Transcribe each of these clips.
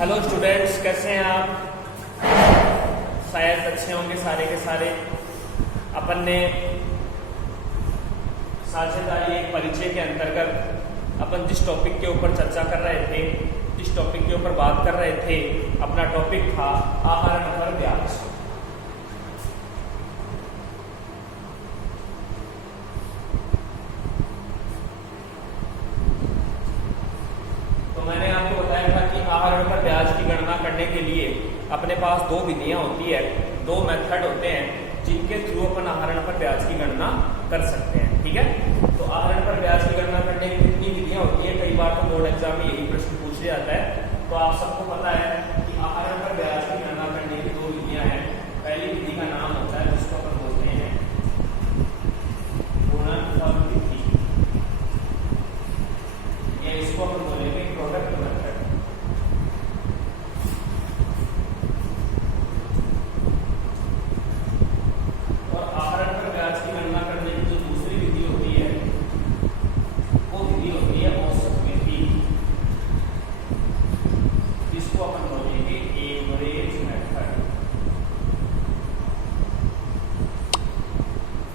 Hello students, कैसे हैं आप? शायद अच्छे होंगे सारे के सारे। अपन ने साझेदारी एक परिचय के अंतर्गत अपन जिस टॉपिक के ऊपर चर्चा कर रहे थे, जिस टॉपिक के ऊपर बात कर रहे थे, अपना टॉपिक था आहरण पर ब्याज। तो मैंने आपको बताया था कि आहरण पर ब्याज की गणना करने के लिए अपने पास दो विधियां होती है, दो मेथड होते हैं जिनके थ्रू अपन आहरण पर ब्याज की गणना कर सकते हैं। ठीक है, तो आहरण पर ब्याज की गणना करने की कितनी विधियां होती है? कई बार तो बोर्ड एग्जाम में यही प्रश्न पूछ लिया जाता है। तो आप सबको पता है कि आहरण पर ब्याज की गणना करने की दो विधियां हैं। पहली विधि का नाम होता है जिसको अपन बोलते हैं गुणनफल विधि, या इसको अपन बोलेंगे प्रोडक्ट मेथड। और आहरण पर ब्याज की गणना करने की जो दूसरी विधि होती है वो विधि होती है औसत विधि, जिसको अपन बोलेंगे एवरेज मेथड।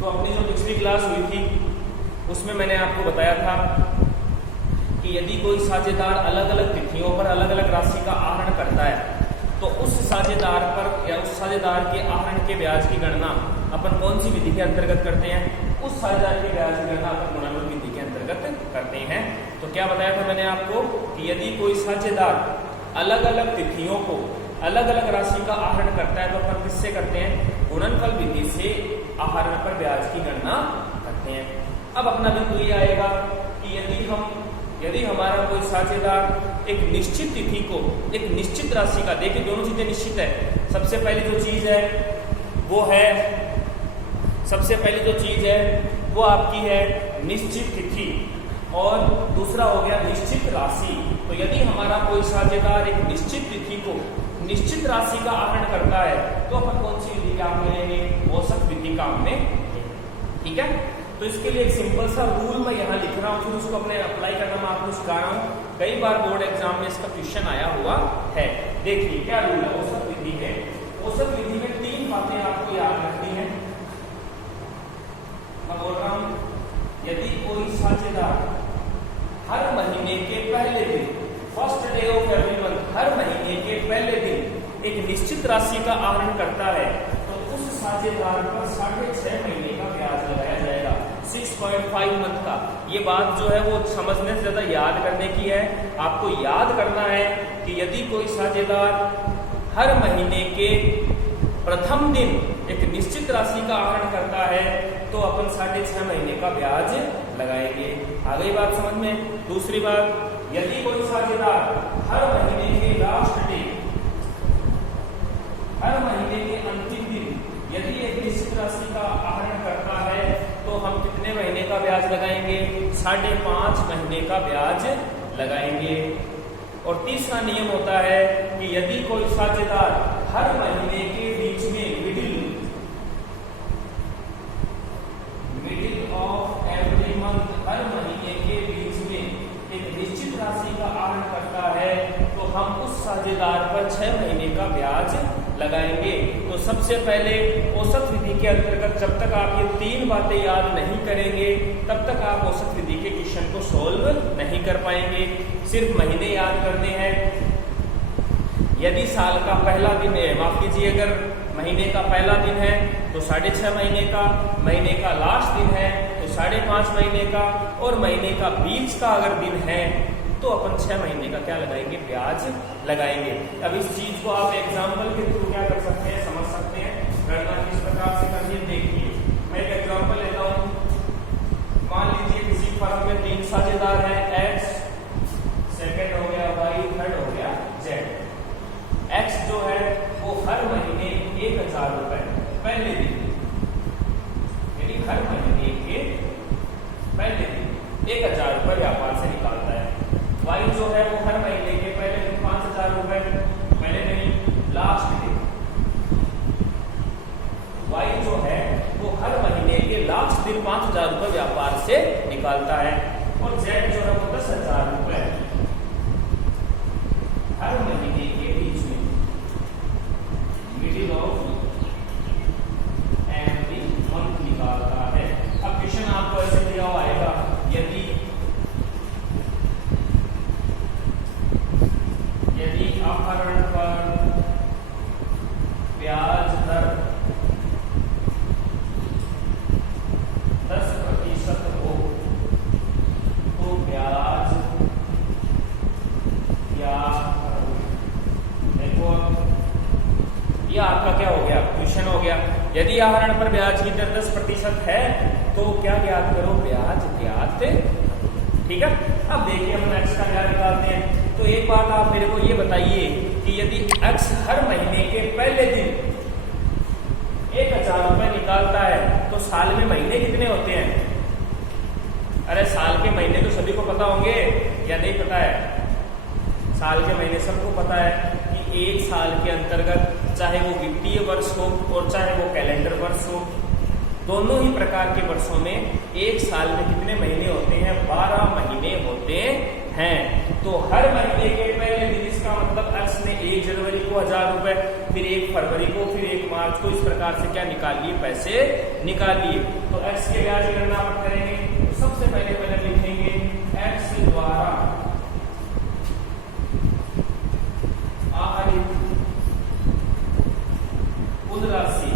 तो अपनी जो पिछली क्लास हुई थी उसमें मैंने आपको बताया था कि यदि कोई साझेदार अलग अलग तिथियों पर अलग अलग राशि का आहरण करता है तो उस साझेदार पर या उस साझेदार के आहरण के ब्याज की गणना अपन कौन सी विधि के अंतर्गत करते हैं? उस साझेदार के ब्याज की गणना अपन गुणनफल विधि के अंतर्गत करते हैं। तो क्या बताया था मैंने आपको कि यदि कोई साझेदार अलग अलग तिथियों को अलग अलग राशि का आहरण करता है तो अपन किससे करते हैं? गुणनफल विधि से आहरण पर ब्याज की गणना करते हैं। अब अपना बिंदु ये आएगा कि यदि हमारा कोई साझेदार एक निश्चित तिथि को एक निश्चित राशि का, देखिए दोनों चीजें निश्चित है। सबसे पहली जो चीज है वो आपकी है निश्चित तिथि, और दूसरा हो गया निश्चित राशि। तो यदि हमारा कोई साझेदार एक निश्चित तिथि को निश्चित राशि का आहरण करता है तो अपन कौन सी विधि काम में लेंगे? औसत विधि काम में लेंगे। ठीक है, तो इसके लिए एक सिंपल सा रूल मैं यहाँ लिख रहा हूँ, फिर उसको अपने अप्लाई करना मैं आपको सिखा रहा हूँ। कई बार बोर्ड एग्जाम में इसका क्वेश्चन आया हुआ है। देखिए क्या रूल है औसत विधि है। औसत विधि में तीन बातें आपको याद रखनी है। मैं बोल रहा हूँ, यदि कोई साझेदार हर महीने के पहले दिन, first day of every month, हर महीने के पहले दिन एक निश्चित राशि का आहरण करता है तो उस साझेदार पर 6.5 महीने का ब्याज लगाया जाएगा, 6.5 मंथ का। ये बात जो है वो समझने से ज्यादा याद करने की है। आपको याद करना है कि यदि कोई साझेदार हर महीने के प्रथम दिन एक निश्चित राशि का आहरण करता है तो अपन 6.5 महीने का ब्याज लगाएंगे। आ गई बात समझ में? दूसरी बात, यदि कोई साझेदार हर महीने के लास्ट डे, हर महीने के अंतिम दिन यदि एक निश्चित राशि का आहरण करता है तो हम कितने महीने का ब्याज लगाएंगे? 5.5 महीने का ब्याज लगाएंगे। और तीसरा नियम होता है कि यदि कोई साझेदार हर महीने के बीच में मिडिल ऑफ एवरी मंथ, हर महीने के बीच में एक निश्चित राशि का आहरण करता है तो हम उस साझेदार पर 6 महीने का ब्याज लगाएंगे। तो सबसे पहले औसत विधि के अंतर्गत जब तक आप ये तीन बातें याद नहीं करेंगे तब तक आप औसत विधि के क्वेश्चन को सोल्व नहीं कर पाएंगे। सिर्फ महीने याद करने हैं। यदि साल का पहला दिन है, माफ कीजिए, अगर महीने का पहला दिन है तो 6.5 महीने का, महीने का लास्ट दिन है तो 5.5 महीने का, और महीने का बीच का अगर दिन है तो अपन 6 महीने का क्या लगाएंगे? ब्याज लगाएंगे। अब इस चीज को आप एग्जाम्पल के थ्रू क्या कर सकते हैं, समझ सकते हैं। गणना किस प्रकार से करनी है देखिए। मैं एक एग्जाम्पल लेता हूँ। मान लीजिए किसी फर्म में 3 साझेदार हैं, एक्स, सेकेंड हो गया वाई, थर्ड हो गया जेड। एक्स जो है वो हर महीने 1000 रुपए पहले दिन, यानी हर महीने के पहले दिन 1000 रुपए व्यापार से निकालता है। वाई जो है वो हर महीने के पहले दिन 5000 रुपए, पहले नहीं लास्ट दिन। वाई जो है वो हर महीने के लास्ट दिन 5000 रुपए व्यापार से निकालता है। और जेड जो है वो 10,000 रुपए हर महीने के यदि आहरण पर ब्याज की दर 10% है तो क्या ज्ञात करो, ब्याज ज्ञात। ठीक है, अब देखिए हम x का ब्याज निकालते हैं। तो एक बात आप मेरे को ये बताइए कि यदि x हर महीने के पहले दिन 1000 रुपए निकालता है तो साल में महीने कितने होते हैं? अरे साल के महीने तो सभी को पता होंगे या नहीं पता है? साल के महीने सबको पता है कि एक साल के अंतर्गत चाहे वो वित्तीय वर्ष हो और चाहे वो कैलेंडर वर्ष हो, दोनों ही प्रकार के वर्षों में एक साल में कितने महीने होते हैं? 12 महीने होते हैं। तो हर महीने के पहले दिन, इसका मतलब x ने 1 जनवरी को 1000 रुपए, फिर 1 फरवरी को, फिर 1 मार्च को, इस प्रकार से क्या निकाल लिए? पैसे निकाल लिए। तो x के ब्याज की गणना आप करेंगे तो सबसे पहले लिखेंगे x द्वारा आहरित कुल राशि।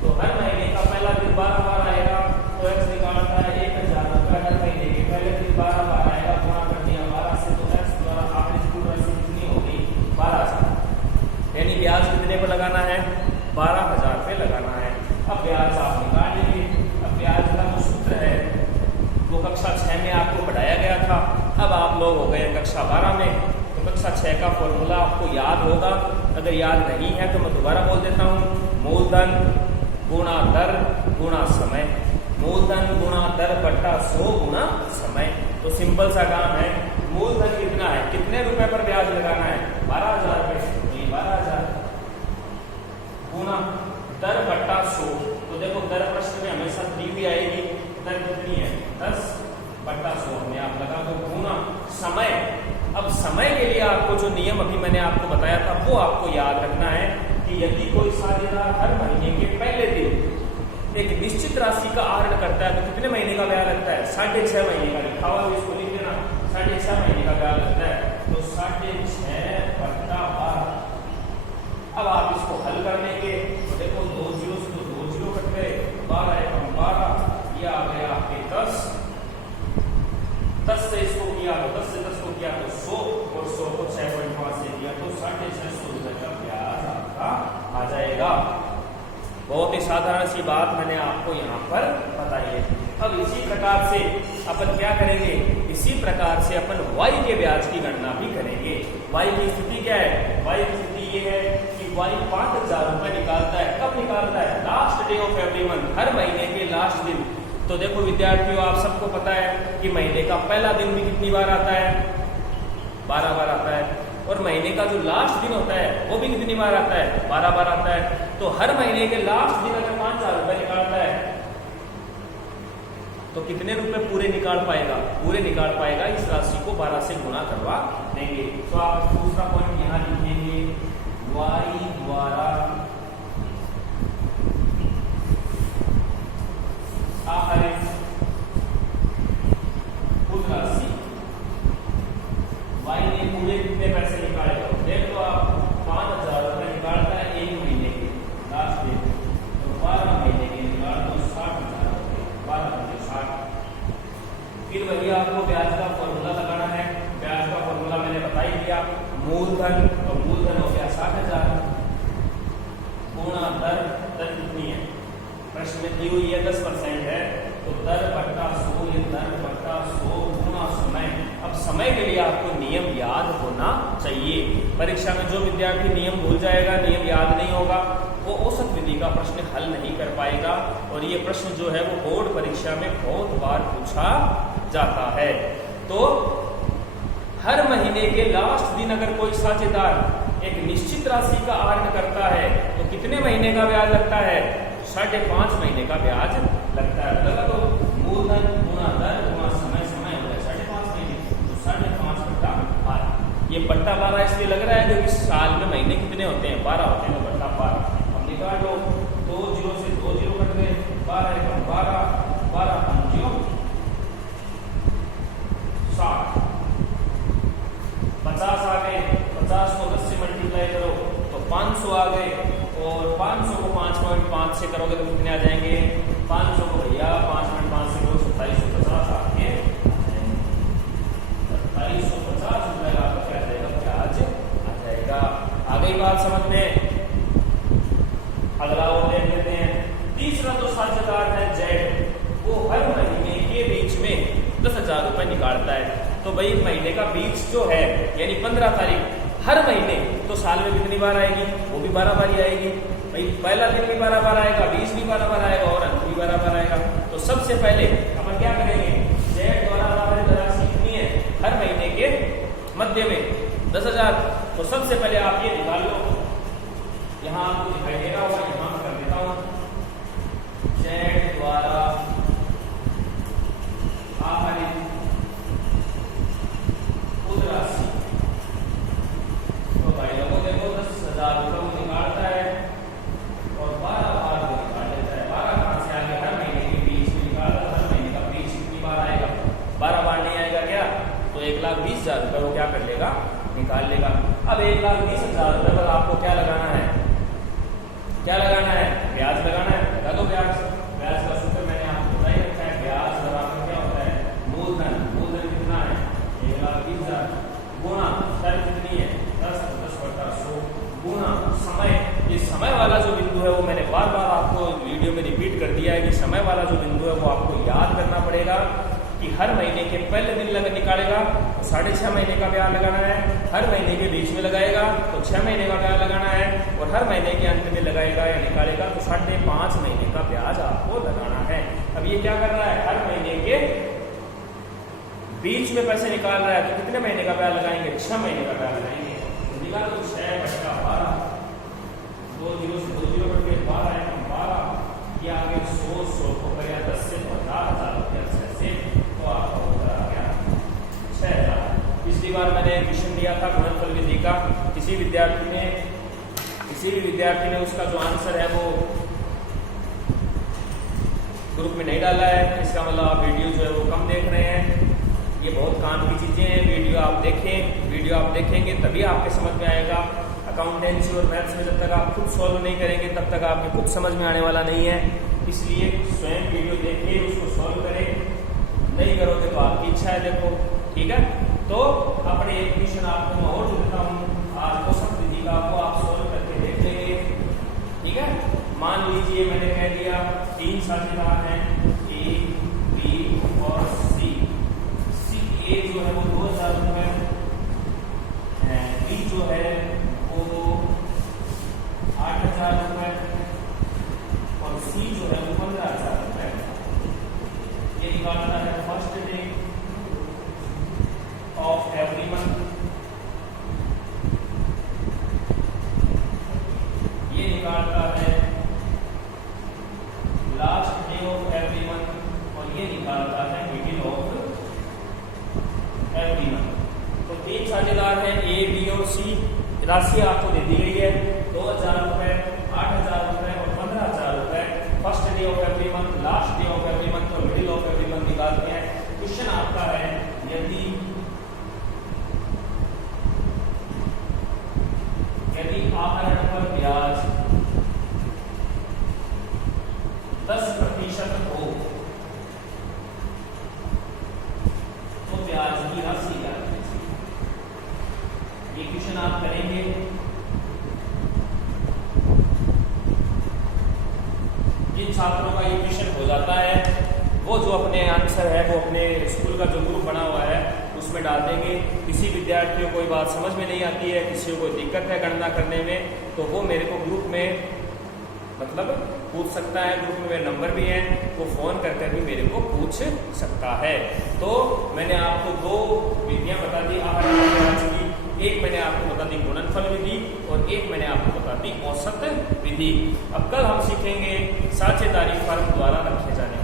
तो हर महीने का पहला दिन 12 बार आएगा तो x निकालता है 1000 रुपए। हर महीने के पहले दिन 12 बार आएगा, गुणा कर दिया 12 से, तो x द्वारा आहरित कुल राशि कितनी होगी? 12,000। यानी ब्याज कितने को लगाना है? 12,000 पे लगाना है। अब ब्याज आप निकाल लीजिए। अब ब्याज का जो सूत्र है वो कक्षा 6 में आपको पढ़ाया गया था। अब आप लोग हो गए कक्षा 12 में, तो कक्षा 6 का फॉर्मूला आपको याद होगा। अगर याद नहीं है तो मैं दोबारा बोल देता हूँ। मूलधन गुणा दर गुणा समय, मूलधन गुणा दर बट्टा 100 गुणा समय। तो सिंपल सा काम है। मूलधन कितना है, कितने रुपए पर ब्याज लगाना है? 12,000 रुपए। तो ये 12,000 गुणा दर बट्टा 100। तो देखो दर प्रश्न में हमेशा दी हुई आएगी। दर कितनी है? 10 बट्टा 100 हमने आप लगा दो, गुणा समय। अब समय के लिए आपको जो नियम अभी मैंने आपको बताया था वो आपको याद रखना है कि यदि कोई साझेदार हर महीने के पहले दिन एक निश्चित राशि का आहरण करता है तो कितने महीने का ब्याज लगता है? 6.5 महीने का। लिखा हुआ इसको लिख देना, 6.5 महीने का ब्याज लगता है। तो 6.5 बट्टा 12। अब आप इसको हल कर लेंगे तो देखो 2 जीरो से तो 2 जीरो कट गए, 12 एकम 12, ये आ गया आपके 10। 10 से इसको किया तो 10 से 10 को किया तो 100, और 100 को 6.5 से किया तो 650 रुपए का ब्याज आपका आ जाएगा। बहुत ही साधारण सी बात मैंने आपको यहाँ पर बताई है। अब इसी प्रकार से अपन क्या करेंगे? इसी प्रकार से अपन y के ब्याज की गणना भी करेंगे। y की स्थिति क्या है? y की स्थिति ये है कि y 5,000 रुपए निकालता है। कब निकालता है? Last day of every month, हर महीने के लास्ट दिन। तो देखो विद्यार्थियों, आप सबको पता है कि महीने का पहला दिन भी कितनी बार आता है? 12 बार आता है। और महीने का जो लास्ट दिन होता है वो भी कितनी बार आता है? 12 बार आता है। तो हर महीने के लास्ट दिन अगर 5,000 रुपए निकालता है तो कितने रुपए पूरे निकाल पाएगा? पूरे निकाल पाएगा। इस राशि को 12 से गुणा करवा देंगे। तो आप दूसरा पॉइंट यहाँ लिखेंगे, y द्वारा आहरित कुल राशि। y ने पूरे कितने पैसे निकाले? तो देख लो आप, 5,000 रुपए निकालता है एक महीने के लास्ट दिन, तो 12 महीने के निकाल दो 60,000 रुपए, 12 में 60। फिर वही आपको ब्याज का फॉर्मूला लगाना है। ब्याज का फॉर्मूला मैंने बता ही दिया। मूलधन, तो मूलधन हो गया 60,000 गुणा दर। दर कितनी है? प्रश्न में दी हुई है 10% है, तो दर बट्टा 100, ये दर बट्टा 100 गुणा समय। अब समय के लिए आपको नियम याद होना चाहिए। परीक्षा में जो विद्यार्थी नियम भूल जाएगा, नियम याद नहीं होगा, वो औसत विधि का प्रश्न हल नहीं कर पाएगा। और ये प्रश्न जो है वो बोर्ड परीक्षा में बहुत बार पूछा जाता है। तो हर महीने के लास्ट दिन अगर कोई साझेदार एक निश्चित राशि का आहरण करता है तो कितने महीने का ब्याज लगता है? 5.5 महीने का ब्याज लगता है। लगा तो मूलधन गुणा दर गुणा समय, समय हो गया 5.5 महीने, तो 5.5 बट्टा 12। ये बट्टा 12 इसलिए लग रहा है क्योंकि साल में महीने कितने होते हैं? 12 होते हैं, तो बट्टा 12। अब निकाल लो, 2 जीरो से 2 जीरो कट गए, 12 एकम 12, 12 पंजियों 60, 50 आ गए। 50 को 10 से मल्टीप्लाई करो तो 500 आ गए, और 500 को 5.5 से करोगे तो कितने आ जाएंगे? 500 को भैया 5 10,000 रुपए निकालता है। तो भाई महीने का बीज जो है यानी 15 तारीख हर महीने, तो साल में कितनी बार आएगी, वो भी 12 बार ही आएगी भाई। पहला दिन भी 12 बार आएगा, 20 भी 12 बार आएगा और अंत भी 12 बार आएगा। तो सबसे पहले अपन क्या करेंगे, जेड द्वारा आधारित राशि कितनी है हर महीने के मध्य में 10,000। तो सबसे पहले आप ये निकाल लो, यहाँ आपको दिखाई दे रहा होगा, यहाँ मैं कर देता हूँ जेड द्वारा आधारित उस राशि। तो भाई लोगों देखो 10,000 रुपये वो निकालता है और 12 बार वो निकाल लेता है। 12 कहाँ से आगे, हर महीने के बीच में निकाला, हर महीने का बीच कितनी बार आएगा, 12 बार नहीं आएगा क्या, तो 1,20,000 रुपये वो क्या कर लेगा, निकाल लेगा। अब 1,20,000 रुपये पर आपको क्या लगाना है, क्या लगाना है, ब्याज लगाना है। लगा दो ब्याज। ब्याज का सूत्र मैंने आपको बता ही रखा है, ब्याज बराबर क्या होता है, मूलधन। मूलधन कितना है 1,20,000 गुणा दर कितनी है 10/100 गुणा समय। ये समय वाला जो बिंदु है वो मैंने बार बार आपको वीडियो में रिपीट कर दिया है कि समय वाला जो बिंदु है वो आपको याद करना पड़ेगा कि हर महीने के पहले दिन लगन निकालेगा तो 6.5 महीने का ब्याज लगाना है, हर महीने के बीच में लगाएगा तो 6 महीने का ब्याज लगाना है और हर महीने के अंत में लगाएगा या निकालेगा तो 5.5 महीने का ब्याज आपको लगाना है। अब ये क्या कर रहा है, हर महीने के बीच में पैसे निकाल रहा है तो कितने महीने का ब्याज लगाएंगे, 6 महीने का ब्याज लगाएंगे। तो निकालो 6/12, 2 0 से 2 0 करके 12 है 12, ये आगे 100 को गया 10 से 50,000 रुपया से, तो आपका उत्तर आ गया 6,000। पिछली बार मैंने क्वेश्चन दिया था गुणनफल विधि का, किसी भी विद्यार्थी ने उसका जो आंसर है वो ग्रुप में नहीं डाला है, इसका मतलब आप वीडियो जो है वो कम देख रहे हैं। ये बहुत काम की चीजें हैं, वीडियो आप देखेंगे तभी आपके समझ में आएगा। अकाउंटेंसी और मैथ्स में जब तक आप खुद सॉल्व नहीं करेंगे तब तक आपके खुद समझ में आने वाला नहीं है। इसलिए स्वयं वीडियो देखिए, उसको सॉल्व करें, नहीं करोगे तो आपकी इच्छा है, देखो ठीक है। तो अपने एक क्वेश्चन आपको मैं और देता हूँ आज कोष्ठक विधि का, आपको आप सॉल्व करके देख लेंगे, ठीक है। मान लीजिए मैंने कह दिया 3 साझेदार हैं ए बी और सी। ए जो है वो 2,000 रुपये, बी जो है वो 8,000 रुपये और सी जो है वो 15,000 रुपये। ये निकालना है first day of every month, ये निकालता है last day of every month और ये निकालता है मिडिल ऑफ एवरी मंथ। तो 3 साझेदार हैं ए बी और सी। राशि आपको दे दी गई है 2,000 रुपये, 8,000 रुपये और 15,000 रुपये। First day of every month, last day of every month और मिडिल ऑफ एवरी मंथ निकालते हैं। क्वेश्चन आपका है यदि आहरण पर ब्याज 10% हो तो ब्याज की राशि क्या है। ये क्वेश्चन आप करेंगे। जिन छात्रों का ये क्वेश्चन हो जाता है वो जो अपने आंसर है वो अपने स्कूल का जो ग्रुप बना हुआ है उसमें डाल देंगे। किसी विद्यार्थियों को कोई बात समझ में नहीं आती है, किसी को कोई दिक्कत है गणना करने में, तो वो मेरे को ग्रुप में मतलब पूछ सकता है। ग्रुप में मेरे नंबर भी हैं, वो फ़ोन करके भी मेरे को पूछ सकता है। तो मैंने आपको 2 विधियाँ बता दी आहरण ब्याज की, एक मैंने आपको बता दी गुणनफल विधि और एक मैंने आपको बता दी औसत विधि। अब कल हम सीखेंगे साझेदारी फर्म द्वारा रखे जाने